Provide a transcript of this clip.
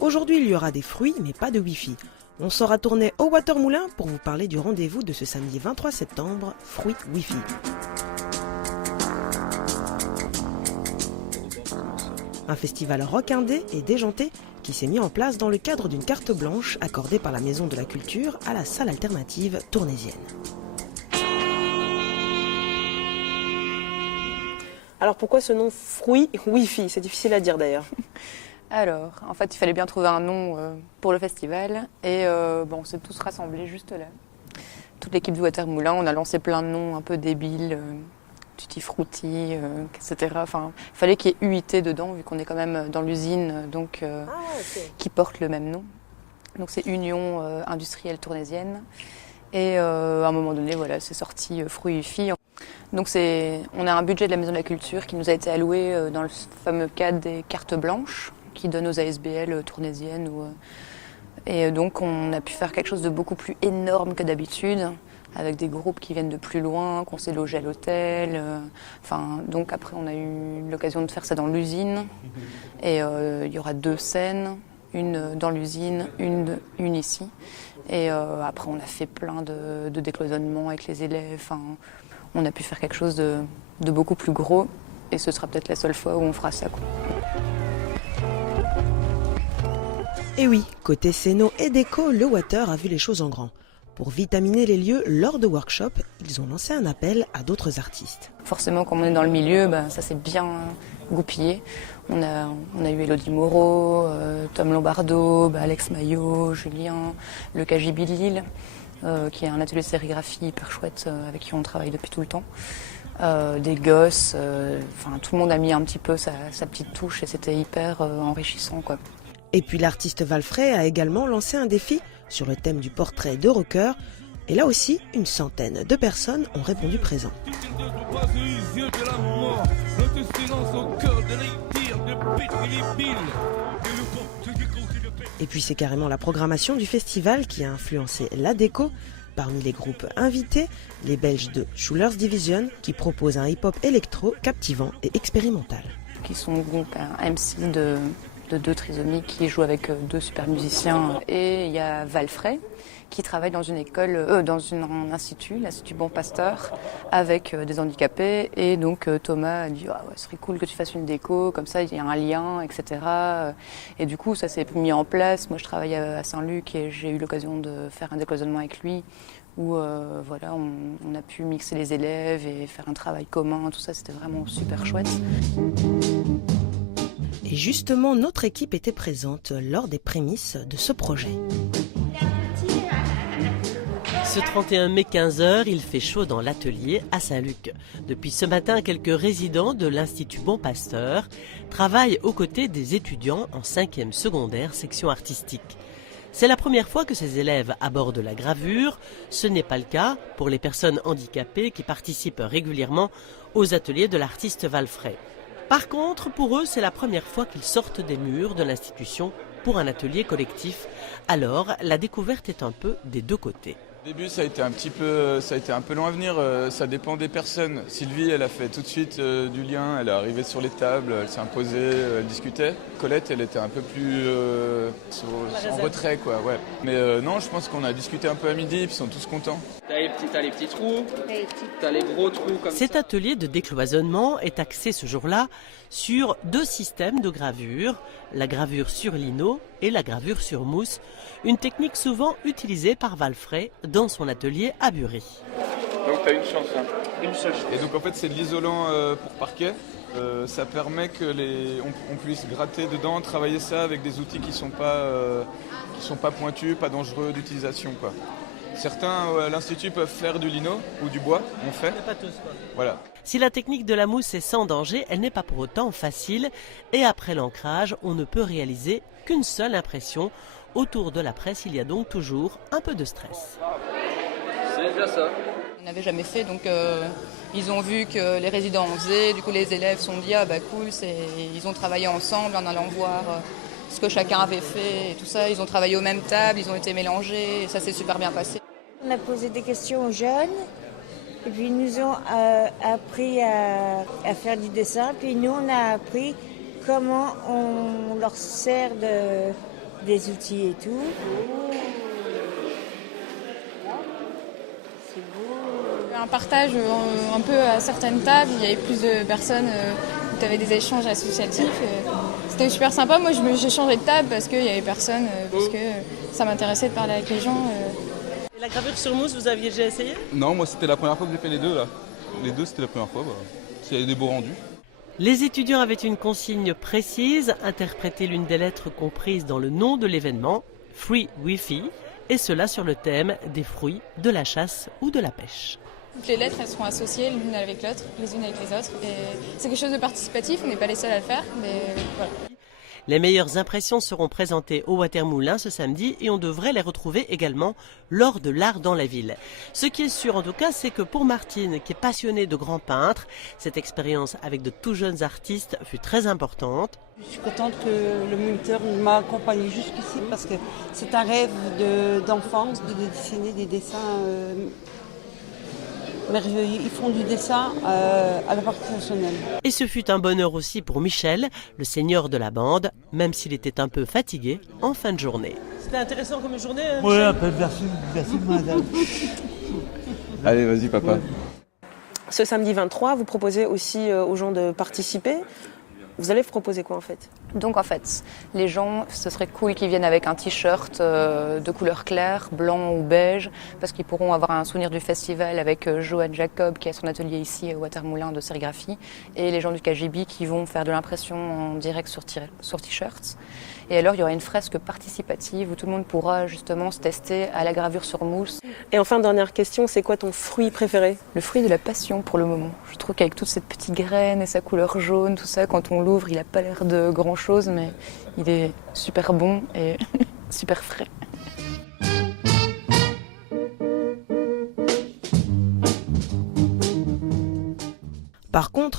Aujourd'hui, il y aura des fruits, mais pas de Wi-Fi. On sera tourné au Watermoulin pour vous parler du rendez-vous de ce samedi 23 septembre, Fruits Wi-Fi. Un festival rock indé et déjanté qui s'est mis en place dans le cadre d'une carte blanche accordée par la Maison de la Culture à la salle alternative tournaisienne. Alors pourquoi ce nom Fruits Wi-Fi? C'est difficile à dire d'ailleurs. Alors, en fait, il fallait bien trouver un nom pour le festival et on s'est tous rassemblés juste là. Toute l'équipe du Watermoulin, on a lancé plein de noms un peu débiles, Tutti Frutti, etc. Enfin, il fallait qu'il y ait UIT dedans, vu qu'on est quand même dans l'usine qui porte le même nom. Donc c'est Union Industrielle Tournaisienne. Et à un moment donné, voilà, c'est sorti Fruits Wi-Fi. Donc on a un budget de la Maison de la Culture qui nous a été alloué dans le fameux cadre des cartes blanches, qui donne aux ASBL tournaisiennes. Et donc on a pu faire quelque chose de beaucoup plus énorme que d'habitude, avec des groupes qui viennent de plus loin, qu'on s'est logé à l'hôtel. Donc après on a eu l'occasion de faire ça dans l'usine. Et il y aura 2 scènes, une dans l'usine, une ici. Et après on a fait plein de décloisonnements avec les élèves. On a pu faire quelque chose de beaucoup plus gros. Et ce sera peut-être la seule fois où on fera ça, quoi. Et oui, côté scéno et déco, le Water a vu les choses en grand. Pour vitaminer les lieux lors de workshops, ils ont lancé un appel à d'autres artistes. Forcément, quand on est dans le milieu, ça s'est bien goupillé. On a eu Elodie Moreau, Tom Lombardo, Alex Maillot, Julien, le KGB de Lille, qui est un atelier de sérigraphie hyper chouette avec qui on travaille depuis tout le temps. Des gosses, tout le monde a mis un petit peu sa petite touche et c'était hyper enrichissant, quoi. Et puis l'artiste Valfray a également lancé un défi sur le thème du portrait de rocker. Et là aussi, une centaine de personnes ont répondu présent. Et puis c'est carrément la programmation du festival qui a influencé la déco. Parmi les groupes invités, les Belges de Schulers Division qui proposent un hip-hop électro captivant et expérimental. Qui sont donc un MC de 2 trisomiques qui jouent avec 2 super musiciens. Et il y a Valfray qui travaille dans une école, dans un institut, l'Institut Bon Pasteur, avec des handicapés. Et donc Thomas a dit ce serait cool que tu fasses une déco, comme ça il y a un lien, etc. Et du coup ça s'est mis en place. Moi je travaille à Saint-Luc et j'ai eu l'occasion de faire un décloisonnement avec lui où on a pu mixer les élèves et faire un travail commun, tout ça c'était vraiment super chouette. Et justement, notre équipe était présente lors des prémices de ce projet. Ce 31 mai 15h, il fait chaud dans l'atelier à Saint-Luc. Depuis ce matin, quelques résidents de l'Institut Bon Pasteur travaillent aux côtés des étudiants en 5e secondaire section artistique. C'est la première fois que ces élèves abordent la gravure. Ce n'est pas le cas pour les personnes handicapées qui participent régulièrement aux ateliers de l'artiste Valfray. Par contre, pour eux, c'est la première fois qu'ils sortent des murs de l'institution pour un atelier collectif. Alors, la découverte est un peu des 2 côtés. Au début, ça a été un peu long à venir, ça dépend des personnes. Sylvie, elle a fait tout de suite du lien, elle est arrivée sur les tables, elle s'est imposée, elle discutait. Colette, elle était un peu plus en retrait, quoi, ouais. Mais non, je pense qu'on a discuté un peu à midi, puis ils sont tous contents. T'as les petits trous, t'as les gros trous comme ça. Cet atelier de décloisonnement est axé ce jour-là sur 2 systèmes de gravure, la gravure sur lino et la gravure sur mousse, une technique souvent utilisée par Valfray dans son atelier à Bury. Donc t'as une chance, hein. Une seule chance. Et donc en fait c'est de l'isolant pour parquet, ça permet que on puisse gratter dedans, travailler ça avec des outils qui sont pas pointus, pas dangereux d'utilisation, quoi. Certains à l'Institut peuvent faire du lino ou du bois, on fait. Mais pas tous, quoi. Voilà. Si la technique de la mousse est sans danger, elle n'est pas pour autant facile et après l'ancrage, on ne peut réaliser qu'une seule impression. Autour de la presse, il y a donc toujours un peu de stress. C'est déjà ça. On n'avait jamais fait, donc ils ont vu que les résidents en faisaient. Du coup, les élèves se sont dit cool, ils ont travaillé ensemble en allant voir ce que chacun avait fait et tout ça. Ils ont travaillé aux mêmes tables, ils ont été mélangés et ça s'est super bien passé. On a posé des questions aux jeunes Et puis ils nous ont appris à faire du dessin. Puis nous, on a appris comment on leur sert des outils et tout. C'est beau. Un partage un peu à certaines tables, il y avait plus de personnes où tu avais des échanges associatifs. C'était super sympa. Moi, j'ai changé de table parce qu'il n'y avait personne, parce que ça m'intéressait de parler avec les gens. Et la gravure sur mousse, vous aviez déjà essayé? Non, moi c'était la première fois que j'ai fait les deux là. Les deux c'était la première fois, il y avait des beaux rendus. Les étudiants avaient une consigne précise, interpréter l'une des lettres comprises dans le nom de l'événement, Free Wi-Fi, et cela sur le thème des fruits, de la chasse ou de la pêche. Toutes les lettres, elles seront associées l'une avec l'autre, les unes avec les autres. Et c'est quelque chose de participatif, on n'est pas les seuls à le faire, mais voilà. Les meilleures impressions seront présentées au Watermoulin ce samedi et on devrait les retrouver également lors de l'art dans la ville. Ce qui est sûr en tout cas, c'est que pour Martine, qui est passionnée de grands peintres, cette expérience avec de tout jeunes artistes fut très importante. Je suis contente que le moniteur m'a accompagnée jusqu'ici parce que c'est un rêve d'enfance de dessiner des dessins merveilleux. Ils font du dessin à la professionnelle. Et ce fut un bonheur aussi pour Michel, le senior de la bande, même s'il était un peu fatigué en fin de journée. C'était intéressant comme journée, hein, Oui, un peu, merci madame. Allez, vas-y papa. Ce samedi 23, vous proposez aussi aux gens de participer. Vous allez proposer quoi en fait? Donc en fait, les gens, ce serait cool qu'ils viennent avec un t-shirt de couleur claire, blanc ou beige, parce qu'ils pourront avoir un souvenir du festival avec Joanne Jacob qui a son atelier ici au Watermoulin de sérigraphie, et les gens du KGB qui vont faire de l'impression en direct sur t-shirts. Et alors il y aura une fresque participative où tout le monde pourra justement se tester à la gravure sur mousse. Et enfin, dernière question, c'est quoi ton fruit préféré? Le fruit de la passion pour le moment. Je trouve qu'avec toute cette petite graine et sa couleur jaune, tout ça, quand on l'ouvre, il n'a pas l'air de grand chose, mais il est super bon et super frais. Par contre,